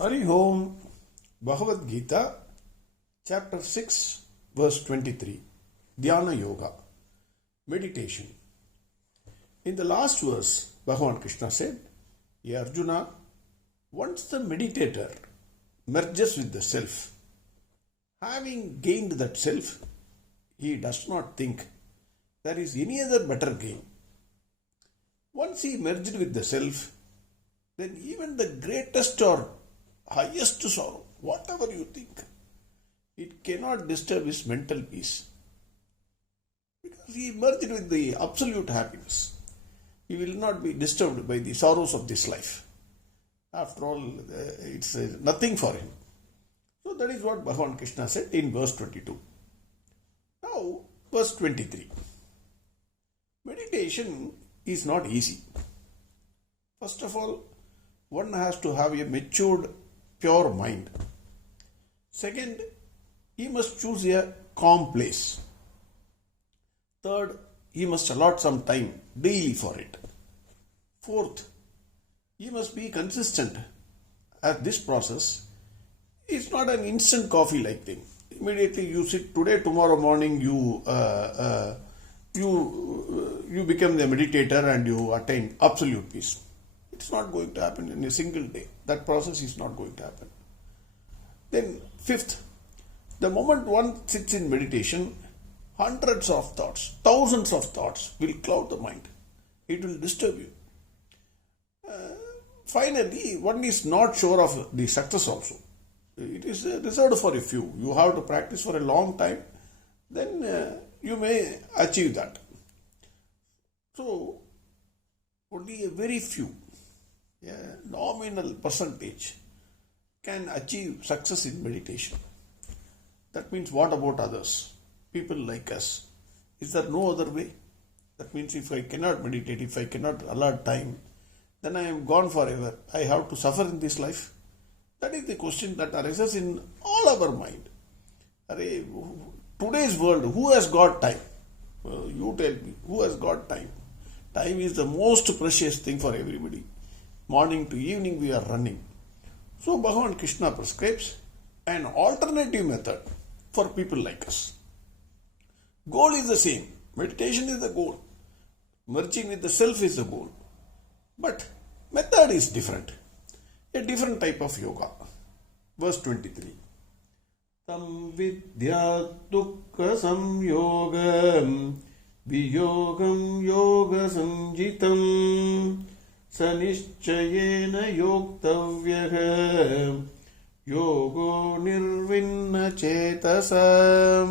Hari Om, Bhagavad Gita, Chapter 6, Verse 23, Dhyana Yoga, Meditation. In the last verse, Bhagavan Krishna said, "Ye Arjuna, once the meditator merges with the self, having gained that self, he does not think there is any other better gain. Once he merged with the self, then even the greatest or highest sorrow, whatever you think, it cannot disturb his mental peace. Because he merged with the absolute happiness. He will not be disturbed by the sorrows of this life. After all, it's nothing for him." So that is what Bhagavan Krishna said in verse 22. Now, verse 23. Meditation is not easy. First of all, one has to have a matured, pure mind. Second, he must choose a calm place. Third, he must allot some time daily for it. Fourth, he must be consistent. As this process is not an instant coffee like thing. Immediately you sit today, tomorrow morning you become the meditator and you attain absolute peace. It's not going to happen in a single day. That process is not going to happen. Then fifth, the moment one sits in meditation, hundreds of thoughts, thousands of thoughts will cloud the mind. It will disturb you. Finally, one is not sure of the success also. It is reserved for a few. You have to practice for a long time, then you may achieve that. So, only a very few, a nominal percentage, can achieve success in meditation. That means, what about others? People like us. Is there no other way? That means, if I cannot meditate, if I cannot allot time, then I am gone forever. I have to suffer in this life. That is the question that arises in all our mind. Today's world, who has got time? You tell me, who has got time? Time is the most precious thing for everybody. Morning to evening we are running. So Bhagavan Krishna prescribes an alternative method for people like us. Goal is the same. Meditation is the goal. Merging with the self is the goal. But method is different. A different type of yoga. Verse 23. Tam vidya dukkha samyogam viyogam yoga sanjitam sanishchayena yoktavyaha yogo nirvinna chetasa.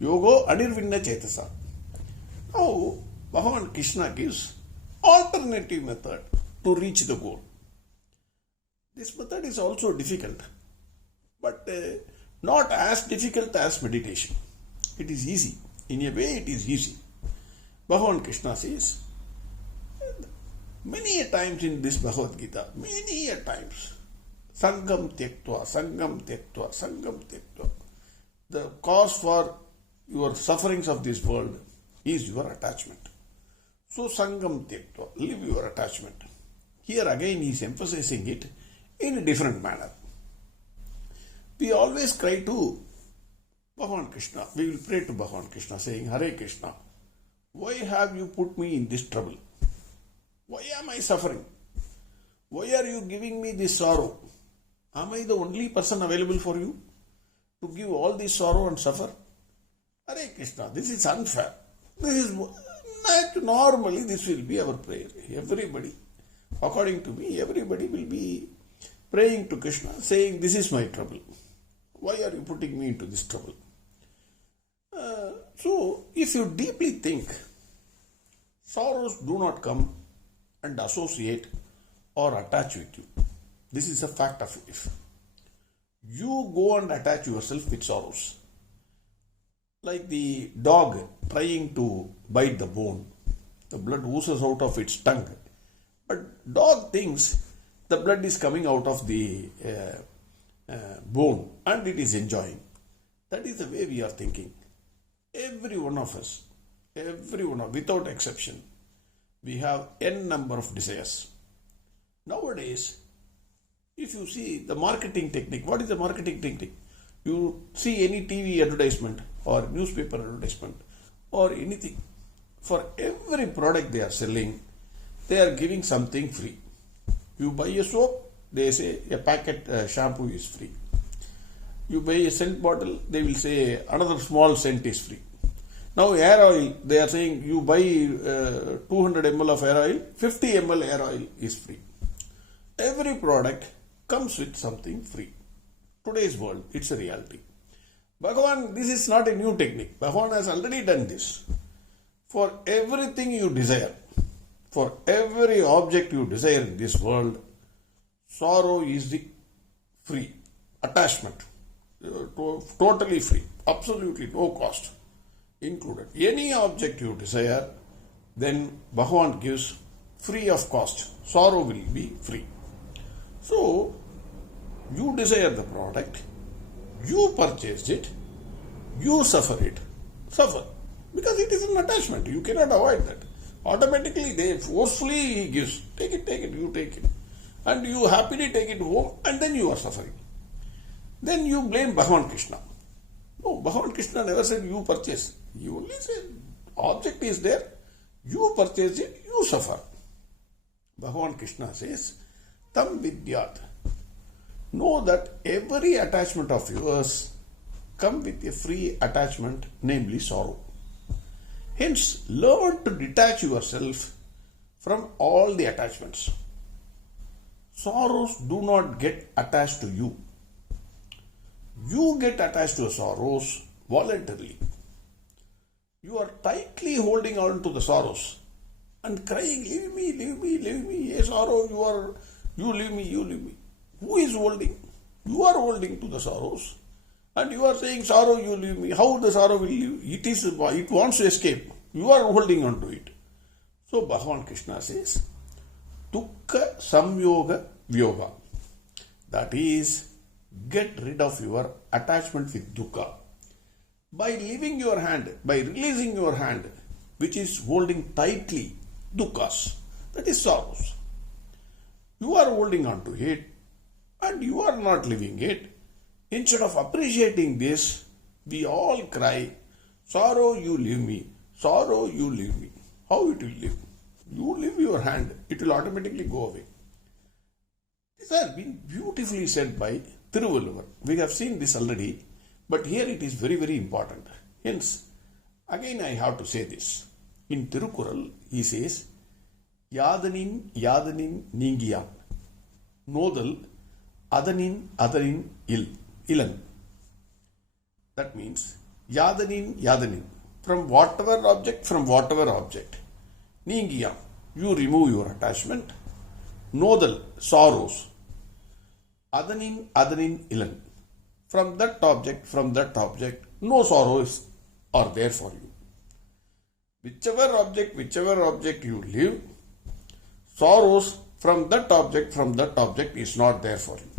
Yogo anirvinna chetasa. Now, Bhagavan Krishna gives alternative method to reach the goal. This method is also difficult, but not as difficult as meditation. It is easy. In a way, it is easy. Bhagavan Krishna says, many a times in this Bhagavad Gita, many a times, Sangam Tyaktva, Sangam Tyaktva, Sangam Tyaktva. The cause for your sufferings of this world is your attachment. So Sangam Tyaktva, leave your attachment. Here again he is emphasizing it in a different manner. We always cry to Bhagavan Krishna. We will pray to Bhagavan Krishna saying, Hare Krishna, why have you put me in this trouble? Why am I suffering? Why are you giving me this sorrow? Am I the only person available for you to give all this sorrow and suffer? Hare Krishna, this is unfair. This is not normally this will be our prayer. Everybody, according to me, everybody will be praying to Krishna, saying, this is my trouble. Why are you putting me into this trouble? So, if you deeply think, sorrows do not come and associate or attach with you. This is a fact of life. You go and attach yourself with sorrows. Like the dog trying to bite the bone. The blood oozes out of its tongue. But dog thinks the blood is coming out of the bone and it is enjoying. That is the way we are thinking. Every one of us, without exception, we have n number of desires. Nowadays, If you see the marketing technique, what is the marketing technique? You see any TV advertisement or newspaper advertisement or anything. For every product they are selling, they are giving something free. You buy a soap, they say a packet shampoo is free. You buy a scent bottle, they will say another small scent is free. Now hair oil, they are saying you buy 200 ml of hair oil, 50 ml hair oil is free. Every product comes with something free. Today's world, it's a reality. Bhagavan, this is not a new technique. Bhagavan has already done this. For everything you desire, for every object you desire in this world, sorrow is the free. Attachment, totally free, absolutely no cost included. Any object you desire, then Bhagavan gives free of cost. Sorrow will be free. So, you desire the product, you purchased it, you suffer it. Suffer. Because it is an attachment. You cannot avoid that. Automatically, they forcefully he gives. Take it, you take it. And you happily take it home and then you are suffering. Then you blame Bhagavan Krishna. No, Bhagavan Krishna never said you purchase. He only said object is there, you purchase it, you suffer. Bhagavan Krishna says, Tam Vidyat. Know that every attachment of yours comes with a free attachment, namely sorrow. Hence, learn to detach yourself from all the attachments. Sorrows do not get attached to you. You get attached to your sorrows voluntarily. You are tightly holding on to the sorrows and crying, leave me, leave me, leave me. Yes, sorrow, you leave me, you leave me. Who is holding? You are holding to the sorrows. And you are saying, sorrow, you leave me. How the sorrow will leave? It wants to escape. You are holding on to it. So Bhagavan Krishna says, Dukkha Samyoga Vyoga. That is, get rid of your attachment with dukkha. By leaving your hand, by releasing your hand, which is holding tightly dukkhas, that is sorrows. You are holding on to it and you are not leaving it. Instead of appreciating this, we all cry, sorrow, you leave me. Sorrow, you leave me. How it will leave? You leave your hand, it will automatically go away. This has been beautifully said by Thiruvalluvar. We have seen this already, but here it is very, very important. Hence, again I have to say this. In Tirukural, he says, Yadanin Ningiyan, Nodal, Adanin Ilan. That means, Yadanin, from whatever object, Ningiyan, you remove your attachment. Nodal, sorrows. Adanin Ilan. From that object, no sorrows are there for you. Whichever object you live, sorrows from that object is not there for you.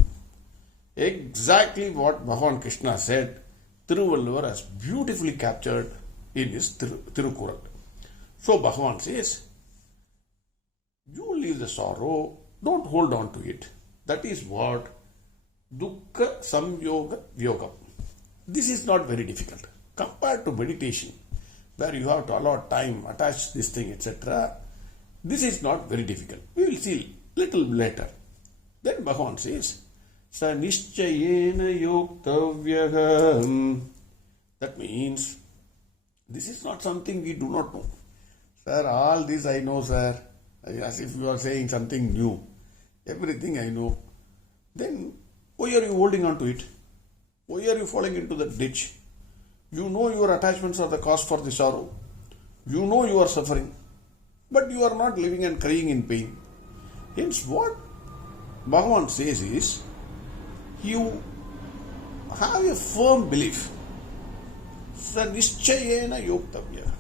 Exactly what Bhagavan Krishna said, Thiruvalluvar has beautifully captured in his Tirukural. So Bhagavan says, you leave the sorrow, don't hold on to it. That is what Dukkha Samyoga Vyogam. This is not very difficult. Compared to meditation, where you have to allot time, attach this thing, etc., this is not very difficult. We will see little later. Then Bhagavan says, Sa Nishchayena Yoktavyaham. That means, this is not something we do not know. Sir, all this I know, sir. As if you are saying something new. Everything I know. Then, why are you holding on to it? Why are you falling into the ditch? You know your attachments are the cause for the sorrow. You know you are suffering. But you are not living and crying in pain. Hence, what Bhagavan says is, you have a firm belief. Sa Nishchayena Yoktavya.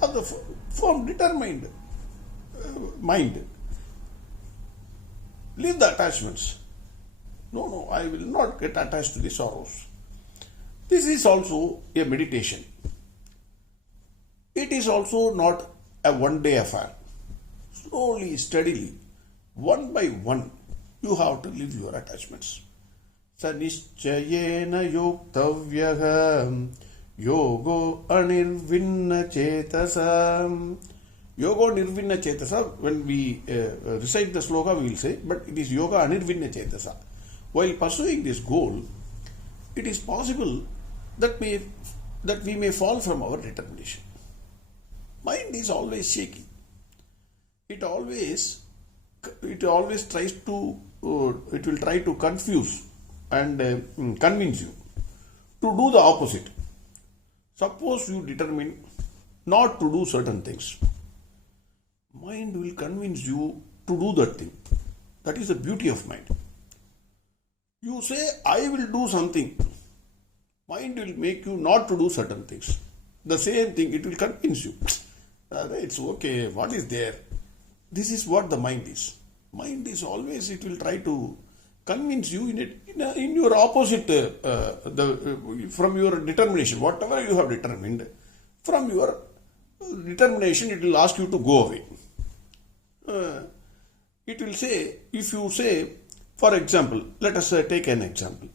Have the firm, determined mind. Leave the attachments. No, I will not get attached to the sorrows. This is also a meditation. It is also not a one-day affair. Slowly, steadily, one by one, you have to leave your attachments. Sanischayena yoktavyaha yogo anirvinna chetasa. Yoga nirvinna chetasa, when we recite the sloka we will say, but it is yoga anirvinna chetasa. While pursuing this goal, it is possible that we may fall from our determination. Mind is always shaky. It always tries to, it will try to confuse and convince you to do the opposite. Suppose you determine not to do certain things. Mind will convince you to do that thing. That is the beauty of mind. You say, I will do something. Mind will make you not to do certain things. The same thing, it will convince you. It's okay, what is there? This is what the mind is. Mind is always, it will try to convince you in your opposite, from your determination, whatever you have determined, from your determination, it will ask you to go away. It will say, if you say, for example, let us take an example.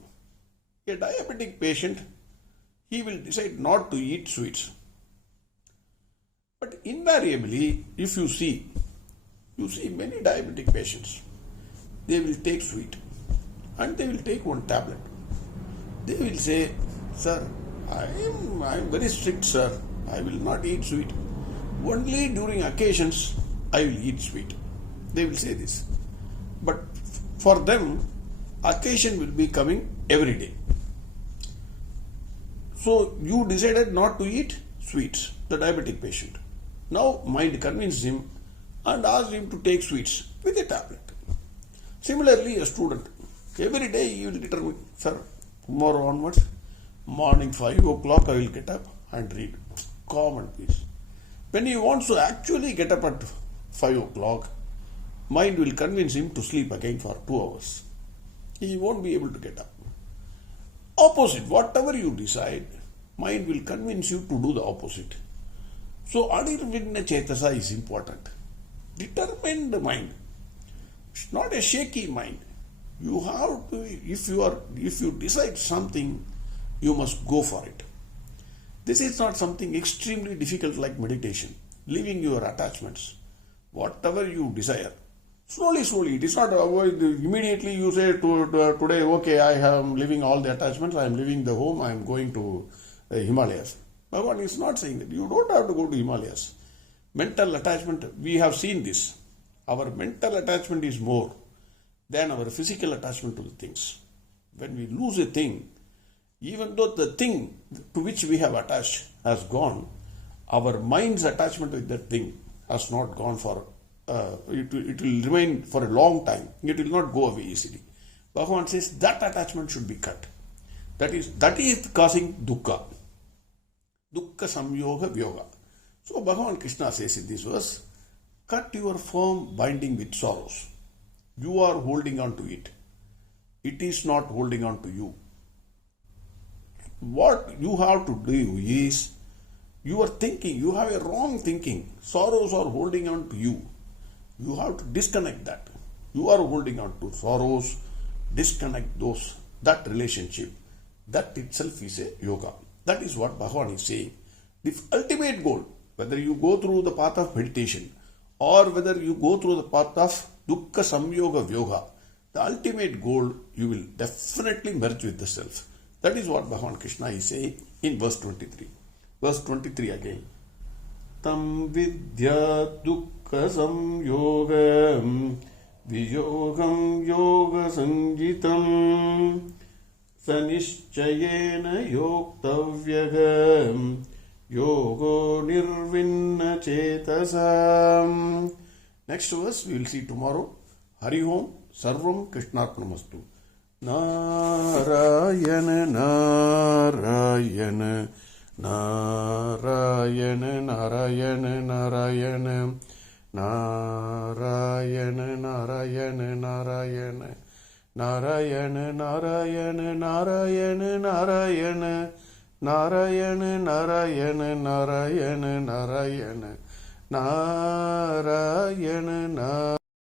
A diabetic patient, he will decide not to eat sweets. But invariably, if you see many diabetic patients, they will take sweet and they will take one tablet. They will say, sir, I am very strict, sir. I will not eat sweet. Only during occasions, I will eat sweet. They will say this. But for them, occasion will be coming every day. So you decided not to eat sweets, the diabetic patient. Now mind convinced him and asked him to take sweets with a tablet. Similarly, a student, every day he will determine, sir, tomorrow onwards, morning 5 o'clock I will get up and read. Calm and peace. When he wants to actually get up at 5 o'clock, mind will convince him to sleep again for 2 hours. He won't be able to get up. Opposite, whatever you decide, mind will convince you to do the opposite. So, Anirvinna Chetasa is important. Determined mind. It's not a shaky mind. You have to, if you decide something, you must go for it. This is not something extremely difficult like meditation. Leaving your attachments, whatever you desire. Slowly, it is not immediately you say today, okay, I am leaving all the attachments, I am leaving the home, I am going to Himalayas. Bhagavan is not saying that. You don't have to go to Himalayas. Mental attachment, we have seen this. Our mental attachment is more than our physical attachment to the things. When we lose a thing, even though the thing to which we have attached has gone, our mind's attachment with that thing has not gone for it will remain for a long time. It will not go away easily. Bhagavan says that attachment should be cut. That is causing dukkha. Dukkha samyoga vyoga. So Bhagavan Krishna says in this verse, cut your firm binding with sorrows. You are holding on to it. It is not holding on to you. What you have to do is, you are thinking, you have a wrong thinking. Sorrows are holding on to you. You have to disconnect that. You are holding on to sorrows, disconnect that relationship. That itself is a yoga. That is what Bhagavan is saying. The ultimate goal, whether you go through the path of meditation or whether you go through the path of dukkha samyoga vyoga, the ultimate goal, you will definitely merge with the self. That is what Bhagavan Krishna is saying in verse 23. Verse 23 again. Tam vidya dukkha samyogam viyogam yoga sanjitam sanischayena yoktavyaga yogo nirvinna chetasam. Next verse we will see tomorrow. Hari Om Sarvam Krishnarpnamastu. Narayana Narayana Narayana Narayana Narayana Narayana Narayana Narayana Narayana Narayana Narayana Narayana Narayana Narayana Narayana Narayana Narayana